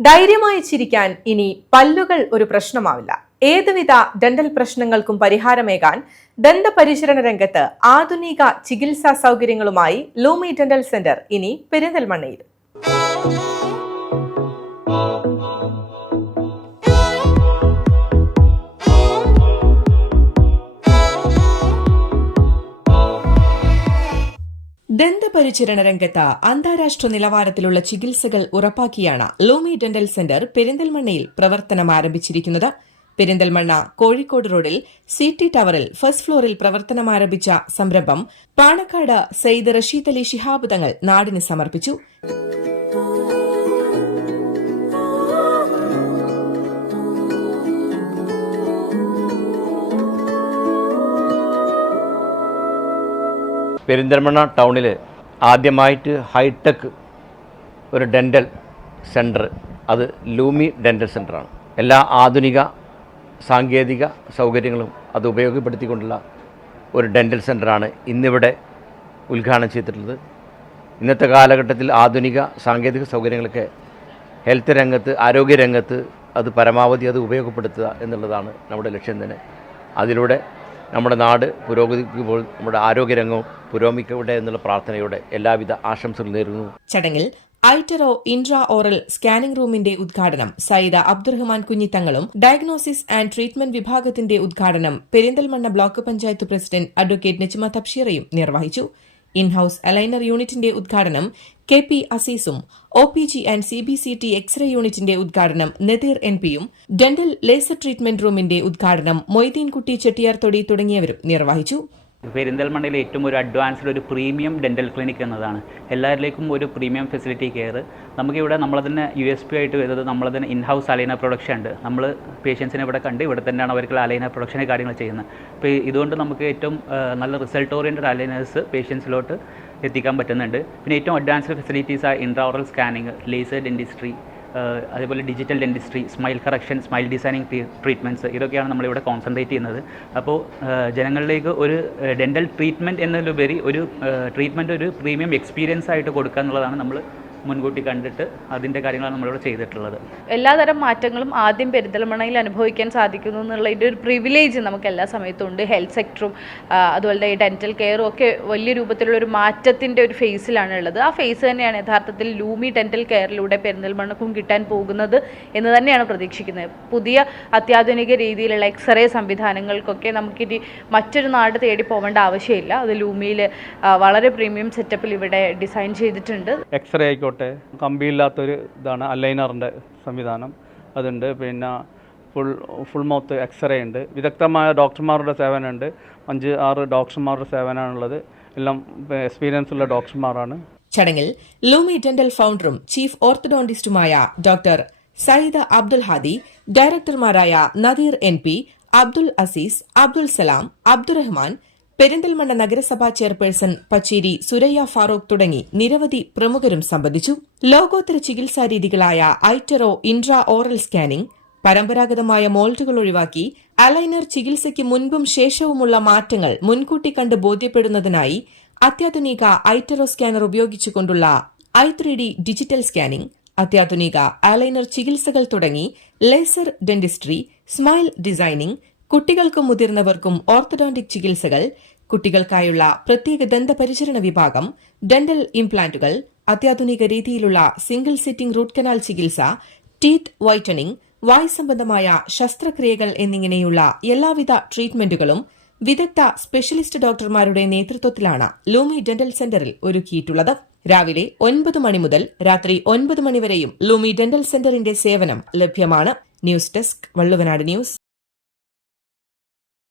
ധൈര്യമായി ചിരിക്കാൻ ഇനി പല്ലുകൾ ഒരു പ്രശ്നമാവില്ല. ഏതുവിധ ഡെന്റൽ പ്രശ്നങ്ങൾക്കും പരിഹാരമേകാൻ ദന്തപരിചരണ രംഗത്ത് ആധുനിക ചികിത്സാ സൗകര്യങ്ങളുമായി ലൂമി ഡെന്റൽ സെന്റർ ഇനി പെരിന്തൽമണ്ണയിൽ. ദന്തപരിചരണ രംഗത്ത് അന്താരാഷ്ട്ര നിലവാരത്തിലുള്ള ചികിത്സകൾ ഉറപ്പാക്കിയാണ് ലൂമി ഡെന്റൽ സെന്റർ പെരിന്തൽമണ്ണയിൽ പ്രവർത്തനം ആരംഭിച്ചിരിക്കുന്നത്. പെരിന്തൽമണ്ണ കോഴിക്കോട് റോഡിൽ സിടി ടവറിൽ ഫസ്റ്റ് ഫ്ലോറിൽ പ്രവർത്തനമാരംഭിച്ച സംരംഭം പാണക്കാട് സയ്യിദ് റഷീദ് അലി ശിഹാബ് തങ്ങൾ നാടിന് സമർപ്പിച്ചു. പെരിന്തൽമണ്ണ ടൗണിൽ ആദ്യമായിട്ട് ഹൈടെക് ഒരു ഡെൻ്റൽ സെൻറ്റർ, അത് ലൂമി ഡെൻ്റൽ സെൻ്ററാണ്. എല്ലാ ആധുനിക സാങ്കേതിക സൗകര്യങ്ങളും അത് ഉപയോഗപ്പെടുത്തിക്കൊണ്ടുള്ള ഒരു ഡെൻ്റൽ സെൻ്ററാണ് ഇന്നിവിടെ ഉദ്ഘാടനം ചെയ്തിട്ടുള്ളത്. ഇന്നത്തെ കാലഘട്ടത്തിൽ ആധുനിക സാങ്കേതിക സൗകര്യങ്ങളൊക്കെ ഹെൽത്ത് രംഗത്ത്, ആരോഗ്യരംഗത്ത് അത് പരമാവധി അത് ഉപയോഗപ്പെടുത്തുക എന്നുള്ളതാണ് നമ്മുടെ ലക്ഷ്യം തന്നെ. അതിലൂടെ നമ്മുടെ നാട് പുരോഗമിക്കുമ്പോൾ നമ്മുടെ ആരോഗ്യരംഗവും പുരോഗമിക്കട്ടെ എന്നുള്ള പ്രാർത്ഥനയോടെ എല്ലാവിധ ആശംസകൾ നേരുന്നു. ചടങ്ങിൽ ഐറ്ററോ ഇൻട്രാ ഓറൽ സ്കാനിംഗ് റൂമിന്റെ ഉദ്ഘാടനം സയ്യിദ് അബ്ദുറഹ്മാൻ കുഞ്ഞിത്തങ്ങളും, ഡയഗ്നോസിസ് ആൻഡ് ട്രീറ്റ്മെന്റ് വിഭാഗത്തിന്റെ ഉദ്ഘാടനം Perinthalmanna block panchayat president advocate Najma തബ്ഷീറയും നിർവഹിച്ചു. ഇൻഹൌസ് അലൈനർ യൂണിറ്റിന്റെ ഉദ്ഘാടനം KP അസീസും, OPG ആൻഡ് CBCT എക്സ്റേ യൂണിറ്റിന്റെ ഉദ്ഘാടനം നദീർ NPയും, ഡെന്റൽ ലേസർ ട്രീറ്റ്മെന്റ് റൂമിന്റെ ഉദ്ഘാടനം മൊയ്തീൻകുട്ടി ചെട്ടിയാർതൊടി തുടങ്ങിയവരും നിർവഹിച്ചു. പെരിന്തൽമണ്ണയിലെ ഏറ്റവും ഒരു അഡ്വാൻസ്ഡ് ഒരു പ്രീമിയം ഡെൻ്റൽ ക്ലിനിക് എന്നതാണ്. എല്ലാവരിലേക്കും ഒരു പ്രീമിയം ഫെസിലിറ്റി കെയർ. നമുക്കിവിടെ നമ്മളതിന് USP ആയിട്ട് വരുന്നത് നമ്മളതിന് ഇൻഹൗസ് അലൈനർ പ്രൊഡക്ഷൻ ഉണ്ട്. നമ്മൾ പേഷ്യൻസിനെ ഇവിടെ കണ്ട് ഇവിടെ തന്നെയാണ് അവർക്ക് അലൈനർ പ്രൊഡക്ഷനെ കാര്യങ്ങൾ ചെയ്യുന്നത്. അപ്പോൾ ഇതുകൊണ്ട് നമുക്ക് ഏറ്റവും നല്ല റിസൾട്ട് ഓറിയൻറ്റഡ് അലൈനേഴ്സ് പേഷ്യൻസിലോട്ട് എത്തിക്കാൻ പറ്റുന്നുണ്ട്. പിന്നെ ഏറ്റവും അഡ്വാൻസ്ഡ് ഫെസിലിറ്റീസായ intra oral scanning, laser dentistry, അതേപോലെ digital dentistry, smile correction, smile designing treatments, ഇതൊക്കെയാണ് നമ്മളിവിടെ കോൺസെൻട്രേറ്റ് ചെയ്യുന്നത്. അപ്പോൾ ജനങ്ങളിലേക്ക് ഒരു ഡെൻ്റൽ ട്രീറ്റ്മെൻറ്റ് എന്നതിലുപരി ഒരു ട്രീറ്റ്മെൻറ്റ് ഒരു പ്രീമിയം എക്സ്പീരിയൻസ് ആയിട്ട് കൊടുക്കുക എന്നുള്ളതാണ് നമ്മൾ മുൻകൂട്ടി കണ്ടിട്ട് അതിൻ്റെ കാര്യങ്ങളാണ് നമ്മളിവിടെ ചെയ്തിട്ടുള്ളത്. എല്ലാതരം മാറ്റങ്ങളും ആദ്യം പെരിന്തൽമണ്ണയിൽ അനുഭവിക്കാൻ സാധിക്കുന്നു എന്നുള്ളതിൻ്റെ ഒരു പ്രിവിലേജ് നമുക്ക് എല്ലാ സമയത്തും ഉണ്ട്. ഹെൽത്ത് സെക്ടറും അതുപോലെ ഈ ഡെൻ്റൽ കെയറും ഒക്കെ വലിയ രൂപത്തിലുള്ള ഒരു മാറ്റത്തിൻ്റെ ഒരു ഫേസിലാണ് ഉള്ളത്. ആ ഫേസ് തന്നെയാണ് യഥാർത്ഥത്തിൽ ലൂമി ഡെൻ്റൽ കെയറിലൂടെ പെരിന്തൽമണ്ണക്കും കിട്ടാൻ പോകുന്നത് എന്ന് തന്നെയാണ് പ്രതീക്ഷിക്കുന്നത്. പുതിയ അത്യാധുനിക രീതിയിലുള്ള എക്സ്റേ സംവിധാനങ്ങൾക്കൊക്കെ നമുക്കിനി മറ്റൊരു നാട് തേടി പോകേണ്ട ആവശ്യമില്ല. അത് ലൂമിയിൽ വളരെ പ്രീമിയം സെറ്റപ്പിൽ ഇവിടെ ഡിസൈൻ ചെയ്തിട്ടുണ്ട്. എക്സ്റേ ആയിക്കോട്ടെ, കമ്പിയില്ലാത്തൊരു ഇതാണ് അലൈനറിൻ്റെ സംവിധാനം അതുണ്ട്. പിന്നെ ഫുൾ മൗത്ത് എക്സ്റേ ഉണ്ട്. വിദഗ്ധമായ ഡോക്ടർമാരുടെ സേവനമുണ്ട്. 5-6 ഡോക്ടർമാരുടെ സേവനമാണുള്ളത്. എല്ലാം എക്സ്പീരിയൻസ് ഉള്ള ഡോക്ടർമാരാണ്. ചടങ്ങിൽ ലൂമി ഡെന്റൽ ഫൗണ്ടറും ചീഫ് ഓർത്തഡോണ്ടിസ്റ്റുമായ ഡോക്ടർ സയ്യിദ് അബ്ദുൽ ഹാദി, ഡയറക്ടർമാരായ നദീർ NP, അബ്ദുൽ അസീസ്, അബ്ദുൽ സലാം, അബ്ദുറഹ്മാൻ, പെരിന്തൽമണ്ണ നഗരസഭാ ചെയർപേഴ്സൺ പച്ചേരി സുരയ്യ ഫാറൂഖ് തുടങ്ങി നിരവധി പ്രമുഖരും സംബന്ധിച്ചു. ലോകോത്തര ചികിത്സാ രീതികളായ ഐറ്ററോ ഇൻട്രാ ഓറൽ സ്കാനിംഗ്, പരമ്പരാഗതമായ മോൾഡുകൾ ഒഴിവാക്കി അലൈനർ ചികിത്സയ്ക്ക് മുൻപും ശേഷവുമുള്ള മാറ്റങ്ങൾ മുൻകൂട്ടി കണ്ട് ബോധ്യപ്പെടുന്നതിനായി അത്യാധുനിക ഐറ്ററോ സ്കാനർ ഉപയോഗിച്ചുകൊണ്ടുള്ള I3D ഡിജിറ്റൽ സ്കാനിംഗ്, അത്യാധുനിക അലൈനർ ചികിത്സകൾ തുടങ്ങി ലേസർ ഡെന്റിസ്ട്രി, സ്മൈൽ ഡിസൈനിംഗ്, കുട്ടികൾക്കും മുതിർന്നവർക്കും ഓർത്തഡോണ്ടിക് ചികിത്സകൾ, കുട്ടികൾക്കായുള്ള പ്രത്യേക ദന്തപരിചരണ വിഭാഗം, ഡെന്റൽ ഇംപ്ലാന്റുകൾ, അത്യാധുനിക രീതിയിലുള്ള സിംഗിൾ സിറ്റിംഗ് റൂട്ട് കനാൽ ചികിത്സ, ടീത്ത് വൈറ്റനിംഗ്, വായ് സംബന്ധമായ ശസ്ത്രക്രിയകൾ എന്നിങ്ങനെയുള്ള എല്ലാവിധ ട്രീറ്റ്മെന്റുകളും വിദഗ്ധ സ്പെഷ്യലിസ്റ്റ് ഡോക്ടർമാരുടെ നേതൃത്വത്തിലാണ് ലൂമി ഡെന്റൽ സെന്ററിൽ ഒരുക്കിയിട്ടുള്ളത്. രാവിലെ 9 മണി മുതൽ രാത്രി 9 മണി വരെയും ലൂമി ഡെന്റൽ സെന്ററിന്റെ സേവനം ലഭ്യമാണ്. News desk, Valluvanad news.